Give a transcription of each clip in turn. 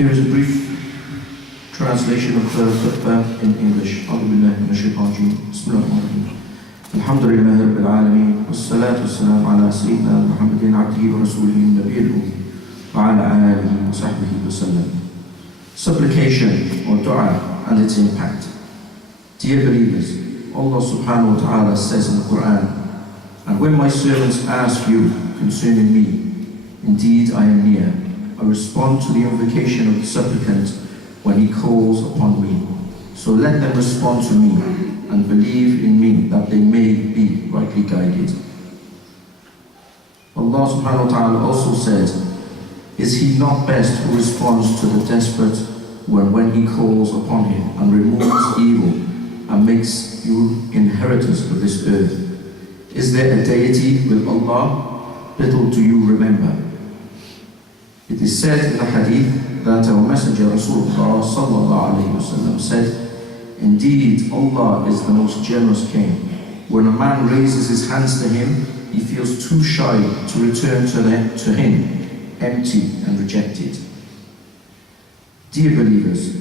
Here is a brief translation of the khutba in English. أعوذ بالله من الشيطان الرجيم. بسم الله الرحمن الرحيم. الحمد لله رب العالمين والصلاة والسلام على سيدنا محمد عبده ورسوله النبي الأمي وعلى آله وصحبه وسلم. Supplication or dua and its impact. Dear believers, Allah subhanahu wa ta'ala says in the Quran, "And when my servants ask you concerning me, indeed I am near. I respond to the invocation of the supplicant when he calls upon me. So let them respond to me and believe in me that they may be rightly guided." Allah subhanahu wa ta'ala also said, "Is he not best who responds to the desperate when he calls upon him and removes evil and makes you inheritors of this earth? Is there a deity with Allah? Little do you remember." It is said in the hadith that our messenger Rasulullah sallallahu alayhi wasallam said, "Indeed, Allah is the most generous king. When a man raises his hands to him, he feels too shy to return to him, empty and rejected." Dear believers,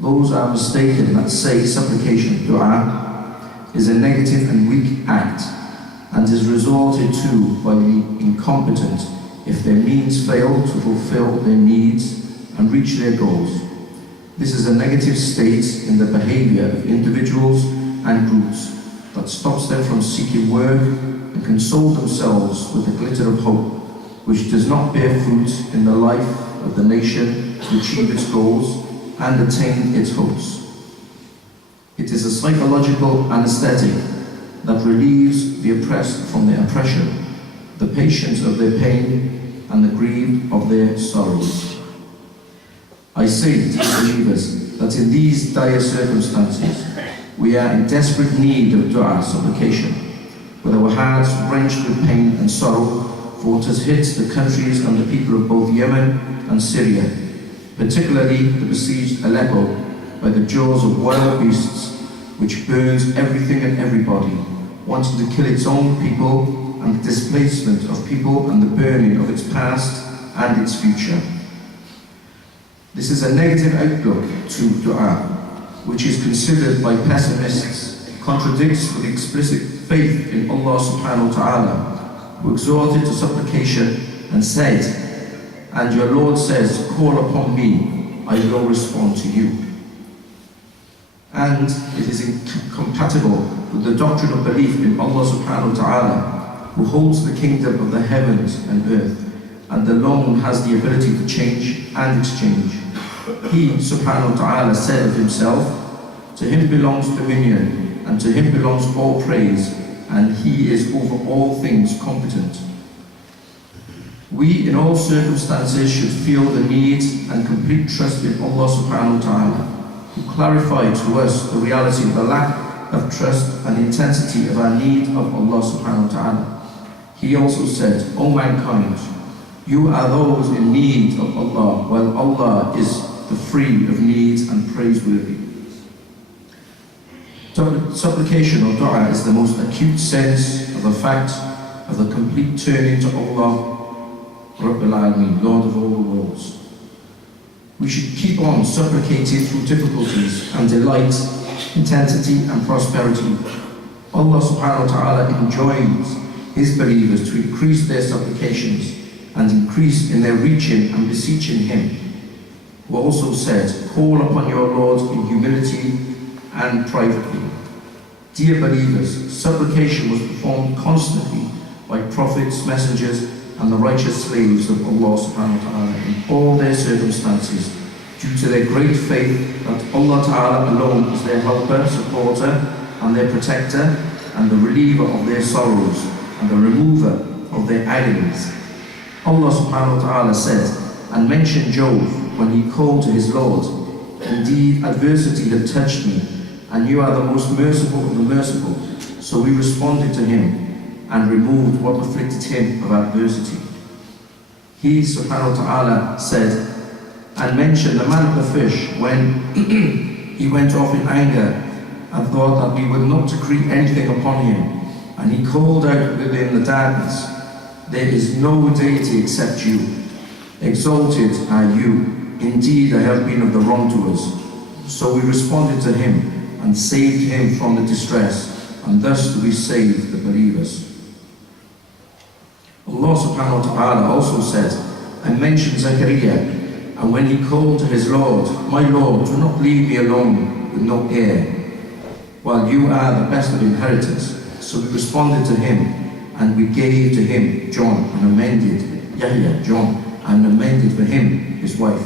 those are mistaken that say supplication, dua, is a negative and weak act and is resorted to by the incompetent if their means fail to fulfill their needs and reach their goals. This is a negative state in the behavior of individuals and groups that stops them from seeking work and console themselves with the glitter of hope, which does not bear fruit in the life of the nation to achieve its goals and attain its hopes. It is a psychological anesthetic that relieves the oppressed from their oppression, the patients of their pain, and the grieved of their sorrows. I say, dear believers, that in these dire circumstances, we are in desperate need of dua, supplication, with our hearts wrenched with pain and sorrow for what has hit the countries and the people of both Yemen and Syria, particularly the besieged Aleppo, by the jaws of wild beasts, which burns everything and everybody, wanting to kill its own people, and the displacement of people and the burning of its past and its future. This is a negative outlook to dua, which is considered by pessimists, contradicts with explicit faith in Allah subhanahu wa ta'ala, who exhorted to supplication and said, "And your Lord says, call upon me, I will respond to you." And it is incompatible with the doctrine of belief in Allah subhanahu wa ta'ala, who holds the kingdom of the heavens and earth, and alone has the ability to change and exchange. He subhanahu wa ta'ala said of himself, "To him belongs dominion, and to him belongs all praise, and he is over all things competent." We in all circumstances should feel the need and complete trust in Allah subhanahu wa ta'ala, who clarified to us the reality of the lack of trust and the intensity of our need of Allah subhanahu wa ta'ala. He also said, "O mankind, you are those in need of Allah, while Allah is the free of needs and praiseworthy." Supplication or dua is the most acute sense of the fact of the complete turning to Allah, Rabbil Alameen, Lord of all the worlds. We should keep on supplicating through difficulties and delight, intensity and prosperity. Allah subhanahu wa ta'ala enjoins His believers to increase their supplications and increase in their reaching and beseeching Him, who also said, "Call upon your Lord in humility and privately." Dear believers, supplication was performed constantly by prophets, messengers, and the righteous slaves of Allah subhanahu wa ta'ala in all their circumstances, due to their great faith that Allah ta'ala alone is their helper, supporter, and their protector, and the reliever of their sorrows, and the remover of their agonies. Allah subhanahu wa ta'ala said, and mentioned Job when he called to his Lord, "Indeed, adversity had touched me, and you are the most merciful of the merciful." So we responded to him and removed what afflicted him of adversity. He subhanahu wa ta'ala said, and mentioned the man of the fish when he went off in anger and thought that we would not decree anything upon him. And he called out within the darkness, "There is no deity except you. Exalted are you, Indeed, I have been of the wrongdoers. So we responded to him and saved him from the distress, and thus we saved the believers. Allah subhanahu wa ta'ala also said, and mentioned Zachariah, and when he called to his Lord, "My Lord, do not leave me alone with no heir, while you are the best of inheritors." So we responded to him, and we gave to him John, and amended John, and amended for him his wife.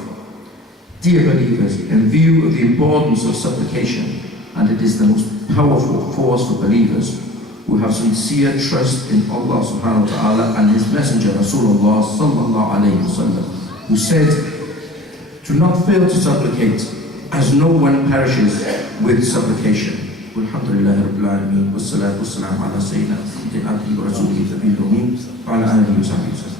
Dear believers, in view of the importance of supplication, and it is the most powerful force for believers who have sincere trust in Allah subhanahu wa ta'ala and His Messenger Rasulullah sallallahu alayhi wa sallam, who said, "Do not fail to supplicate, as no one perishes with supplication." Alhamdulillah Rabbil Alameen, wassalatu wassalamu ala sayyidina Muhammadin abdihi wa rasulihi nabiyil ummi wa ala alihi wa sahbihi.